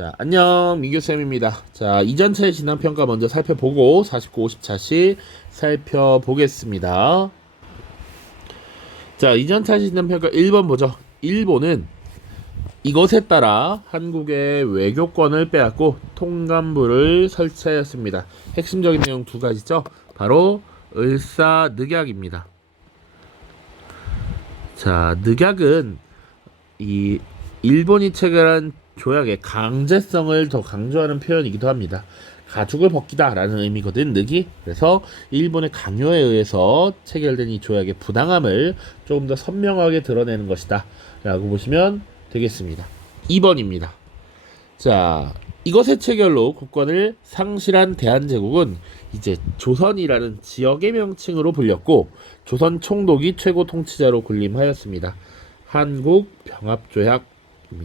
자, 안녕, 민규쌤입니다. 자, 이전차의 진단평가 먼저 살펴보고 49, 50차시 살펴보겠습니다. 자, 이전차 진단평가 1번 보죠. 1번은 이것에 따라 한국의 외교권을 빼앗고 통감부를 설치하였습니다. 핵심적인 내용 두 가지죠. 바로 을사늑약입니다. 자, 늑약은 이 일본이 체결한 조약의 강제성을 더 강조하는 표현이기도 합니다. 가죽을 벗기다 라는 의미거든, 늑이. 그래서 일본의 강요에 의해서 체결된 이 조약의 부당함을 조금 더 선명하게 드러내는 것이다 라고 보시면 되겠습니다. 2번입니다. 자, 이것의 체결로 국권을 상실한 대한제국은 이제 조선이라는 지역의 명칭으로 불렸고 조선 총독이 최고 통치자로 군림하였습니다. 한국병합조약입니다.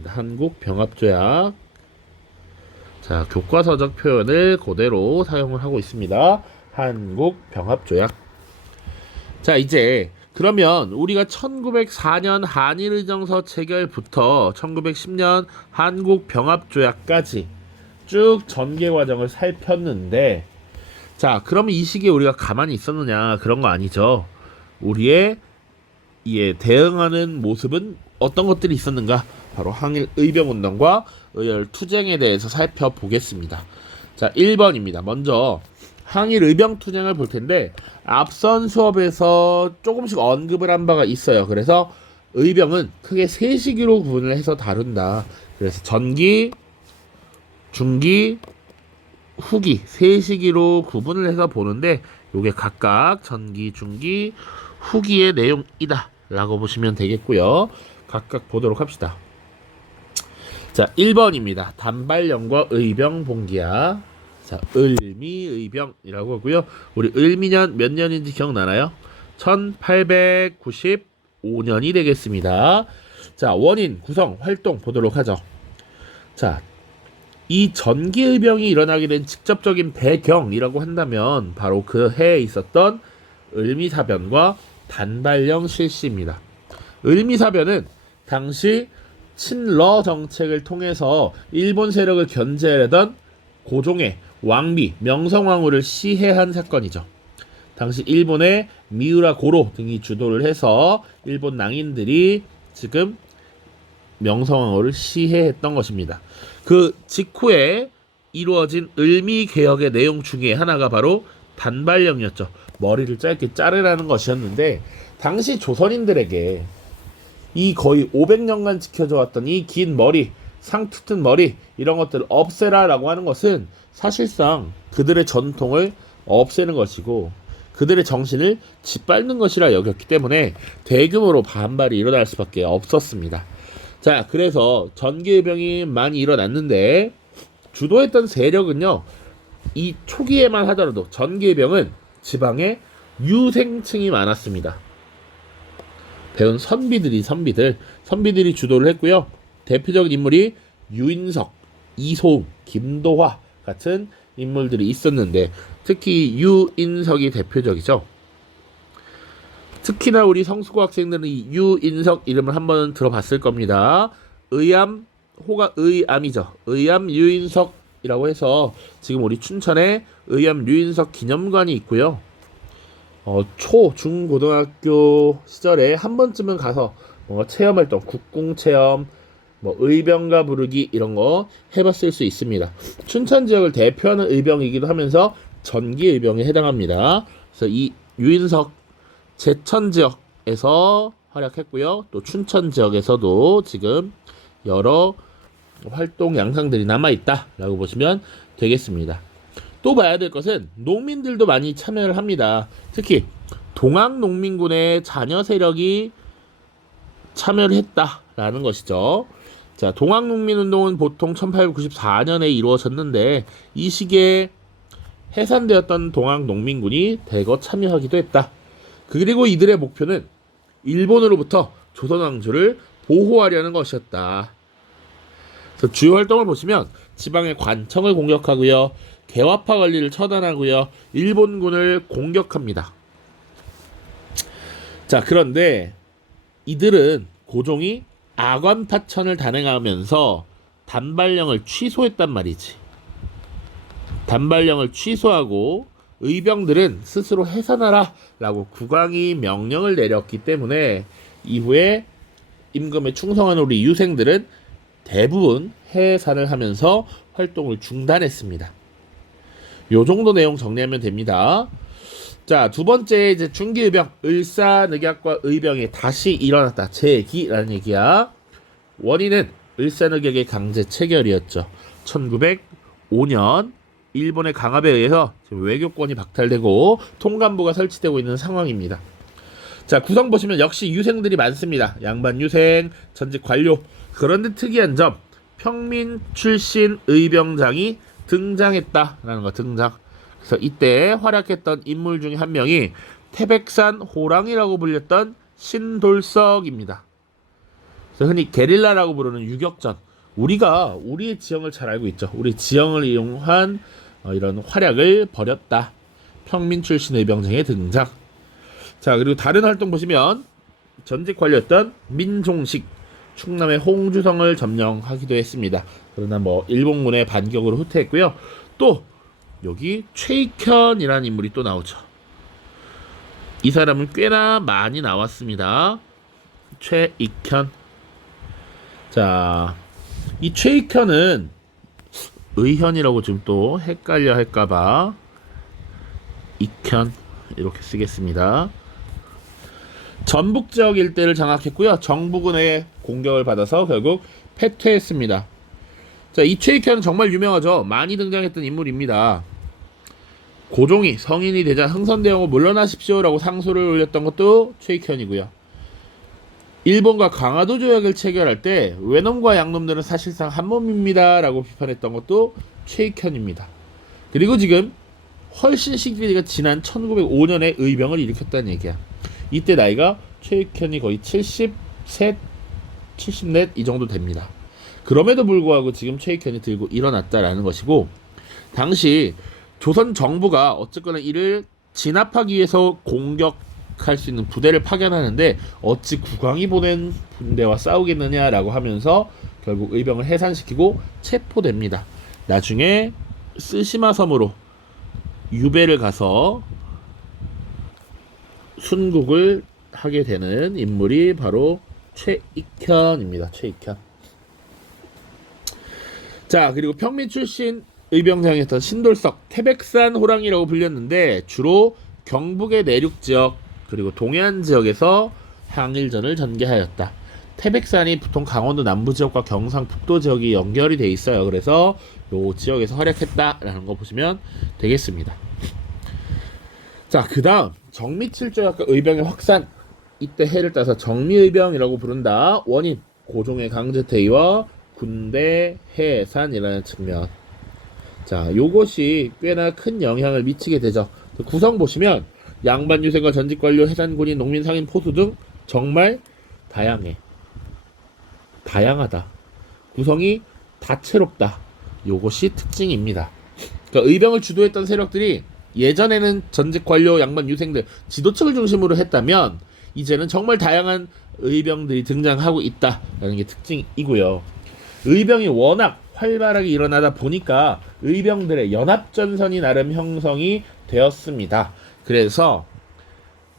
한국병합조약. 자, 교과서적 표현을 그대로 사용을 하고 있습니다. 한국병합조약. 자, 이제 그러면 우리가 1904년 한일의정서 체결부터 1910년 한국병합조약까지 쭉 전개 과정을 살폈는데, 자, 그러면 이 시기에 우리가 가만히 있었느냐? 그런 거 아니죠. 우리의 이에 대응하는 모습은 어떤 것들이 있었는가? 바로 항일 의병운동과 의열 투쟁에 대해서 살펴보겠습니다. 자, 1번입니다. 먼저 항일 의병 투쟁을 볼 텐데 앞선 수업에서 조금씩 언급을 한 바가 있어요. 그래서 의병은 크게 세 시기로 구분을 해서 다룬다. 그래서 전기, 중기, 후기 세 시기로 구분을 해서 보는데 요게 각각 전기, 중기, 후기의 내용이다 라고 보시면 되겠고요. 각각 보도록 합시다. 자, 1번입니다. 단발령과 의병 봉기야. 자, 을미의병이라고 하고요. 우리 을미년 몇 년인지 기억나나요? 1895년이 되겠습니다. 자, 원인, 구성, 활동 보도록 하죠. 자, 이 전기의병이 일어나게 된 직접적인 배경이라고 한다면 바로 그 해에 있었던 을미사변과 단발령 실시입니다. 을미사변은 당시 친러 정책을 통해서 일본 세력을 견제하려던 고종의 왕비 명성황후를 시해한 사건이죠. 당시 일본의 미우라 고로 등이 주도를 해서 일본 낭인들이 지금 명성황후를 시해했던 것입니다. 그 직후에 이루어진 을미개혁의 내용 중에 하나가 바로 단발령이었죠. 머리를 짧게 자르라는 것이었는데 당시 조선인들에게 이 거의 500년간 지켜져 왔던 이 긴 머리, 상투튼 머리 이런 것들을 없애라 라고 하는 것은 사실상 그들의 전통을 없애는 것이고 그들의 정신을 짓밟는 것이라 여겼기 때문에 대규모로 반발이 일어날 수밖에 없었습니다. 자, 그래서 전기의병이 많이 일어났는데 주도했던 세력은요, 이 초기에만 하더라도 전기의병은 지방에 유생층이 많았습니다. 배운 선비들이 주도를 했고요. 대표적인 인물이 유인석, 이소웅, 김도화 같은 인물들이 있었는데 특히 유인석이 대표적이죠. 특히나 우리 성수고 학생들은 이 유인석 이름을 한번 들어봤을 겁니다. 의암, 호가 의암이죠. 의암 유인석이라고 해서 지금 우리 춘천에 의암 유인석 기념관이 있고요. 초, 중, 고등학교 시절에 한 번쯤은 가서 체험활동, 국궁체험, 의병가 부르기 이런 거 해봤을 수 있습니다. 춘천 지역을 대표하는 의병이기도 하면서 전기의병에 해당합니다. 그래서 이 유인석 제천 지역에서 활약했고요. 또 춘천 지역에서도 지금 여러 활동 양상들이 남아있다라고 보시면 되겠습니다. 또 봐야 될 것은 농민들도 많이 참여를 합니다. 특히 동학농민군의 자녀 세력이 참여를 했다라는 것이죠. 자, 동학농민운동은 보통 1894년에 이루어졌는데 이 시기에 해산되었던 동학농민군이 대거 참여하기도 했다. 그리고 이들의 목표는 일본으로부터 조선왕조를 보호하려는 것이었다. 그래서 주요 활동을 보시면 지방의 관청을 공격하고요. 개화파 관리를 처단하고요. 일본군을 공격합니다. 자, 그런데 이들은 고종이 아관파천을 단행하면서 단발령을 취소했단 말이지. 단발령을 취소하고 의병들은 스스로 해산하라 라고 국왕이 명령을 내렸기 때문에 이후에 임금에 충성하는 우리 유생들은 대부분 해산을 하면서 활동을 중단했습니다. 요 정도 내용 정리하면 됩니다. 자, 두 번째 이제 중기의병, 을사늑약과 의병이 다시 일어났다. 재기라는 얘기야. 원인은 을사늑약의 강제 체결이었죠. 1905년 일본의 강압에 의해서 지금 외교권이 박탈되고 통감부가 설치되고 있는 상황입니다. 자, 구성 보시면 역시 유생들이 많습니다. 양반 유생, 전직 관료. 그런데 특이한 점, 평민 출신 의병장이 등장했다라는 거, 등장. 그래서 이때 활약했던 인물 중에 한 명이 태백산 호랑이라고 불렸던 신돌석입니다. 그래서 흔히 게릴라라고 부르는 유격전. 우리가 우리의 지형을 잘 알고 있죠. 우리 지형을 이용한 이런 활약을 벌였다. 평민 출신 의병장의 등장. 자, 그리고 다른 활동 보시면 전직 관료였던 민종식, 충남의 홍주성을 점령하기도 했습니다. 그러나 일본군의 반격으로 후퇴했고요. 또 여기 최익현이라는 인물이 또 나오죠. 이 사람은 꽤나 많이 나왔습니다. 최익현. 자, 이 최익현은 의현이라고 지금 또 헷갈려 할까봐 익현 이렇게 쓰겠습니다. 전북 지역 일대를 장악했고요. 정부군의 공격을 받아서 결국 패퇴했습니다. 자, 이 최익현은 정말 유명하죠. 많이 등장했던 인물입니다. 고종이 성인이 되자 흥선대원고 물러나십시오라고 상소를 올렸던 것도 최익현이고요. 일본과 강화도 조약을 체결할 때 외놈과 양놈들은 사실상 한 몸입니다 라고 비판했던 것도 최익현입니다. 그리고 지금 훨씬 시기가 지난 1905년에 의병을 일으켰다는 얘기야. 이때 나이가 최익현이 거의 73, 74 이 정도 됩니다. 그럼에도 불구하고 지금 최익현이 들고 일어났다라는 것이고, 당시 조선 정부가 어쨌거나 이를 진압하기 위해서 공격할 수 있는 부대를 파견하는데 어찌 국왕이 보낸 군대와 싸우겠느냐라고 하면서 결국 의병을 해산시키고 체포됩니다. 나중에 쓰시마 섬으로 유배를 가서 순국을 하게 되는 인물이 바로 최익현입니다. 최익현. 자, 그리고 평민 출신 의병장이었던 신돌석, 태백산 호랑이라고 불렸는데 주로 경북의 내륙 지역 그리고 동해안 지역에서 항일전을 전개하였다. 태백산이 보통 강원도 남부 지역과 경상북도 지역이 연결이 돼 있어요. 그래서 요 지역에서 활약했다라는 거 보시면 되겠습니다. 자, 그 다음 정미칠조약과 의병의 확산, 이때 해를 따서 정미의병이라고 부른다. 원인, 고종의 강제퇴위와 군대 해산이라는 측면. 자, 요것이 꽤나 큰 영향을 미치게 되죠. 구성 보시면 양반 유생과 전직 관료, 해산 군인, 농민 상인, 포수 등 정말 다양해. 다양하다. 구성이 다채롭다. 요것이 특징입니다. 그러니까 의병을 주도했던 세력들이 예전에는 전직 관료, 양반 유생들, 지도층을 중심으로 했다면 이제는 정말 다양한 의병들이 등장하고 있다라는 게 특징이고요. 의병이 워낙 활발하게 일어나다 보니까 의병들의 연합전선이 나름 형성이 되었습니다. 그래서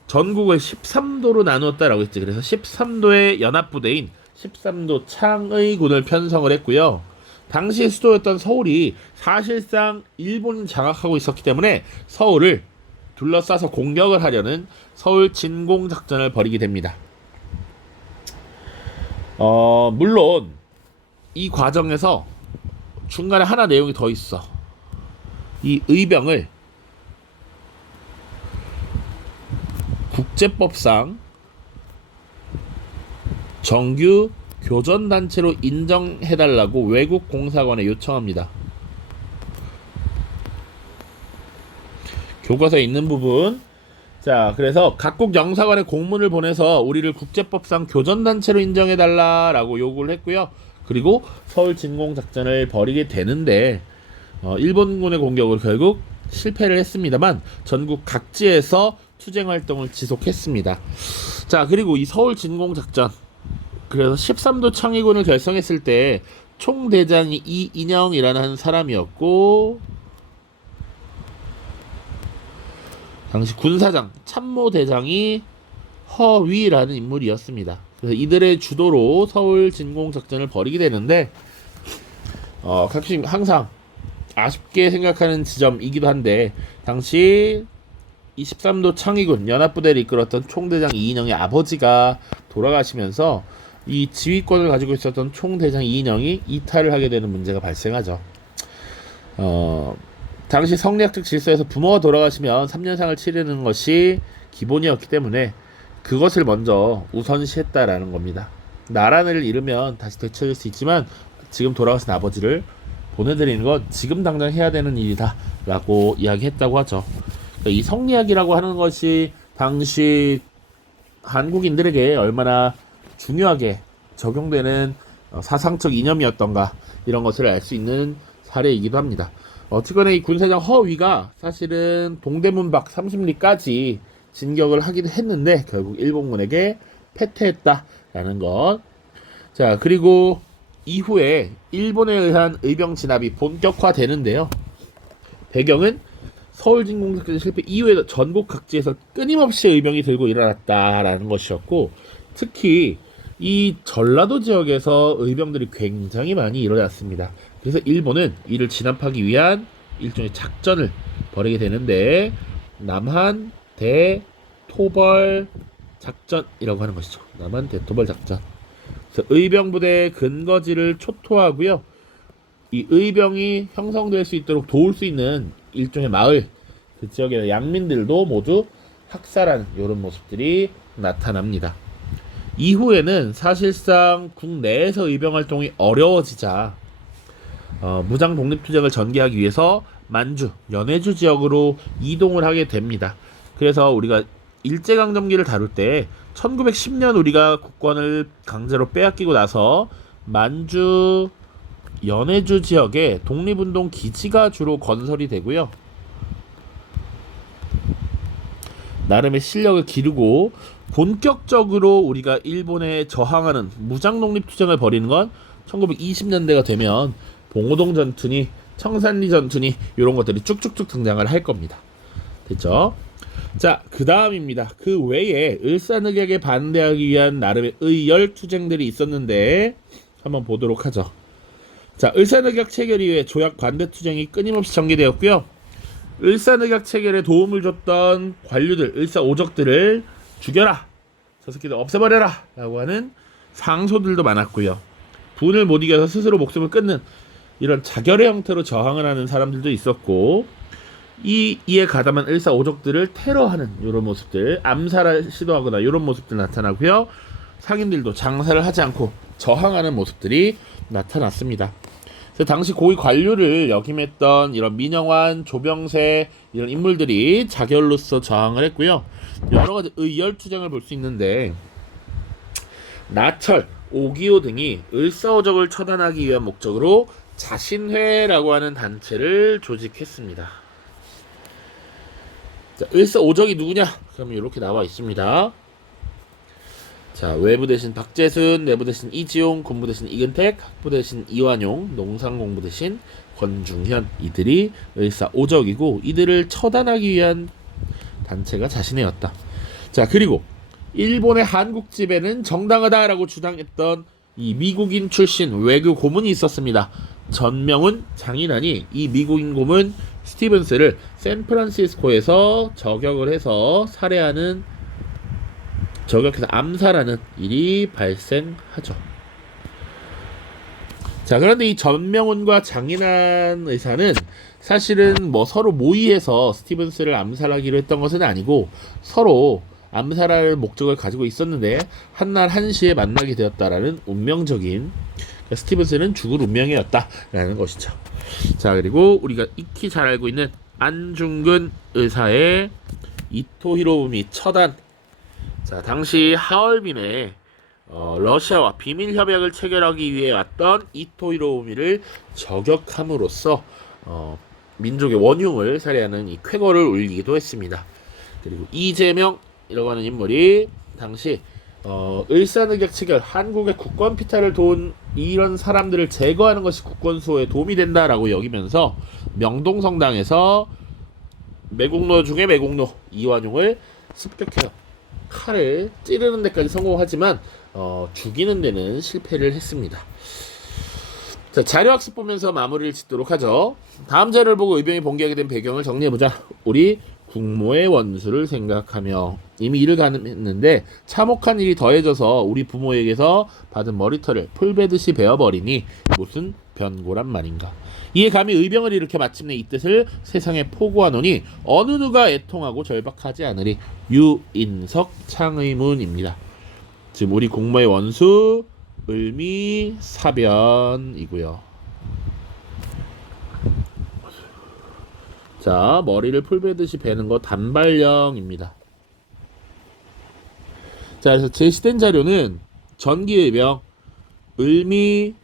전국을 13도로 나누었다라고 했지. 그래서 13도의 연합부대인 13도 창의군을 편성을 했고요. 당시 수도였던 서울이 사실상 일본이 장악하고 있었기 때문에 서울을 둘러싸서 공격을 하려는 서울 진공작전을 벌이게 됩니다. 물론 이 과정에서 중간에 하나 내용이 더 있어. 이 의병을 국제법상 정규 교전단체로 인정해달라고 외국 공사관에 요청합니다. 교과서에 있는 부분. 자, 그래서 각국 영사관에 공문을 보내서 우리를 국제법상 교전단체로 인정해달라라고 요구를 했고요. 그리고 서울 진공작전을 벌이게 되는데 일본군의 공격을 결국 실패를 했습니다만 전국 각지에서 투쟁활동을 지속했습니다. 자, 그리고 이 서울 진공작전, 그래서 13도 창의군을 결성했을 때 총대장이 이인영이라는 한 사람이었고, 당시 군사장 참모대장이 허위라는 인물이었습니다. 그래서 이들의 주도로 서울 진공작전을 벌이게 되는데, 항상 아쉽게 생각하는 지점이기도 한데, 당시 23도 창의군 연합부대를 이끌었던 총대장 이인영의 아버지가 돌아가시면서 이 지휘권을 가지고 있었던 총대장 이인영이 이탈을 하게 되는 문제가 발생하죠. 당시 성리학적 질서에서 부모가 돌아가시면 3년상을 치르는 것이 기본이었기 때문에 그것을 먼저 우선시했다라는 겁니다. 나라를 잃으면 다시 되찾을 수 있지만 지금 돌아가신 아버지를 보내드리는 건 지금 당장 해야 되는 일이다 라고 이야기했다고 하죠. 그러니까 이 성리학이라고 하는 것이 당시 한국인들에게 얼마나 중요하게 적용되는 사상적 이념이었던가 이런 것을 알 수 있는 사례이기도 합니다. 어쨌거나 이 군사장 허위가 사실은 동대문 밖 30리까지 진격을 하기도 했는데 결국 일본군에게 패퇴했다라는 것. 자, 그리고 이후에 일본에 의한 의병 진압이 본격화되는데요. 배경은 서울 진공작전 실패 이후에 전국 각지에서 끊임없이 의병이 들고 일어났다라는 것이었고, 특히 이 전라도 지역에서 의병들이 굉장히 많이 일어났습니다. 그래서 일본은 이를 진압하기 위한 일종의 작전을 벌이게 되는데, 남한 대토벌 작전이라고 하는 것이죠. 남한 대토벌 작전. 그래서 의병 부대의 근거지를 초토화하고요. 이 의병이 형성될 수 있도록 도울 수 있는 일종의 마을, 그 지역의 양민들도 모두 학살하는 이런 모습들이 나타납니다. 이후에는 사실상 국내에서 의병 활동이 어려워지자 무장 독립투쟁을 전개하기 위해서 만주, 연해주 지역으로 이동을 하게 됩니다. 그래서 우리가 일제강점기를 다룰 때 1910년 우리가 국권을 강제로 빼앗기고 나서 만주, 연해주 지역에 독립운동 기지가 주로 건설이 되고요. 나름의 실력을 기르고 본격적으로 우리가 일본에 저항하는 무장 독립투쟁을 벌이는 건 1920년대가 되면 봉오동 전투니 청산리 전투니 이런 것들이 쭉쭉쭉 등장을 할 겁니다. 됐죠? 자, 그 다음입니다. 그 외에 을사늑약에 반대하기 위한 나름의 의열 투쟁들이 있었는데 한번 보도록 하죠. 자, 을사늑약 체결 이후에 조약 반대 투쟁이 끊임없이 전개되었고요. 을사늑약 체결에 도움을 줬던 관료들, 을사오적들을 죽여라, 저 새끼들 없애버려라 라고 하는 상소들도 많았고요. 분을 못 이겨서 스스로 목숨을 끊는 이런 자결의 형태로 저항을 하는 사람들도 있었고, 이에 가담한 을사오적들을 테러하는 이런 모습들, 암살을 시도하거나 이런 모습들 나타나고요. 상인들도 장사를 하지 않고 저항하는 모습들이 나타났습니다. 그래서 당시 고위 관료를 역임했던 이런 민영환, 조병세 이런 인물들이 자결로서 저항을 했고요. 여러 가지 의열 투쟁을 볼 수 있는데, 나철, 오기호 등이 을사오적을 처단하기 위한 목적으로 자신회라고 하는 단체를 조직했습니다. 자, 을사오적이 누구냐? 그러면 이렇게 나와 있습니다. 자, 외부 대신 박재순, 내부 대신 이지용, 군부 대신 이근택, 학부 대신 이완용, 농상공부 대신 권중현, 이들이 을사오적이고 이들을 처단하기 위한 단체가 자신회였다. 자, 그리고 일본의 한국 지배는 정당하다라고 주장했던 이 미국인 출신 외교 고문이 있었습니다. 전명훈 장인환이 이 미국인 고문 스티븐스를 샌프란시스코에서 저격해서 암살하는 일이 발생하죠. 자, 그런데 이 전명훈과 장인환 의사는 사실은 서로 모의해서 스티븐스를 암살하기로 했던 것은 아니고 서로 암살할 목적을 가지고 있었는데 한날 한시에 만나게 되었다라는 운명적인, 스티븐스는 죽을 운명이었다라는 것이죠. 자, 그리고 우리가 익히 잘 알고 있는 안중근 의사의 이토 히로부미 처단. 자, 당시 하얼빈에 러시아와 비밀 협약을 체결하기 위해 왔던 이토 히로부미를 저격함으로써 민족의 원흉을 살해하는 이 쾌거를 울리기도 했습니다. 그리고 이재명이라고 하는 인물이 당시 을사늑약 체결, 한국의 국권 피탈을 도운 이런 사람들을 제거하는 것이 국권 수호에 도움이 된다라고 여기면서 명동성당에서 매국노 중에 매국노 이완용을 습격해요. 칼을 찌르는 데까지 성공하지만 죽이는 데는 실패를 했습니다. 자, 자료학습 보면서 마무리를 짓도록 하죠. 다음 자료를 보고 의병이 봉기하게 된 배경을 정리해보자. 우리 국모의 원수를 생각하며 이미 일을 가늠했는데 참혹한 일이 더해져서 우리 부모에게서 받은 머리털을 풀베듯이 베어버리니 무슨 변고란 말인가. 이에 감히 의병을 일으켜 마침내 이 뜻을 세상에 포고하노니 어느 누가 애통하고 절박하지 않으리. 유인석 창의문입니다. 지금 우리 국모의 원수 을미사변이고요. 자, 머리를 풀베듯이 베는 거 단발령입니다. 자, 그래서 제시된 자료는 전기의병, 을미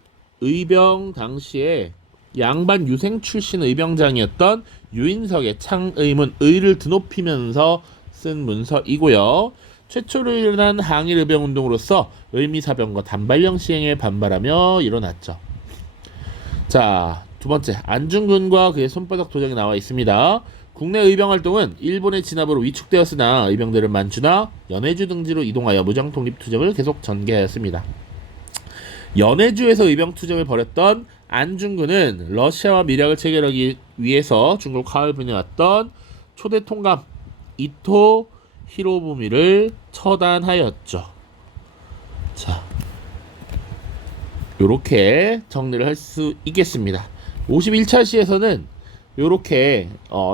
의병 당시에 양반 유생 출신 의병장이었던 유인석의 창의문 의를 드높이면서 쓴 문서이고요. 최초로 일어난 항일 의병 운동으로서 을미사병과 단발령 시행에 반발하며 일어났죠. 자, 두 번째, 안중근과 그의 손바닥 도장이 나와 있습니다. 국내 의병 활동은 일본의 진압으로 위축되었으나 의병들은 만주나 연해주 등지로 이동하여 무장 독립 투쟁을 계속 전개하였습니다. 연해주에서 의병 투쟁을 벌였던 안중근은 러시아와 밀약을 체결하기 위해서 중국 하얼빈에 왔던 초대 통감 이토 히로부미를 처단하였죠. 자, 요렇게 정리를 할 수 있겠습니다. 51차 시에서는 요렇게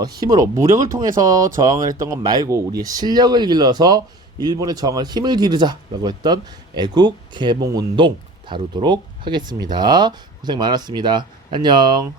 힘으로 무력을 통해서 저항을 했던 것 말고 우리의 실력을 길러서 일본에 저항할 힘을 기르자라고 했던 애국 개봉운동 다루도록 하겠습니다. 고생 많았습니다. 안녕.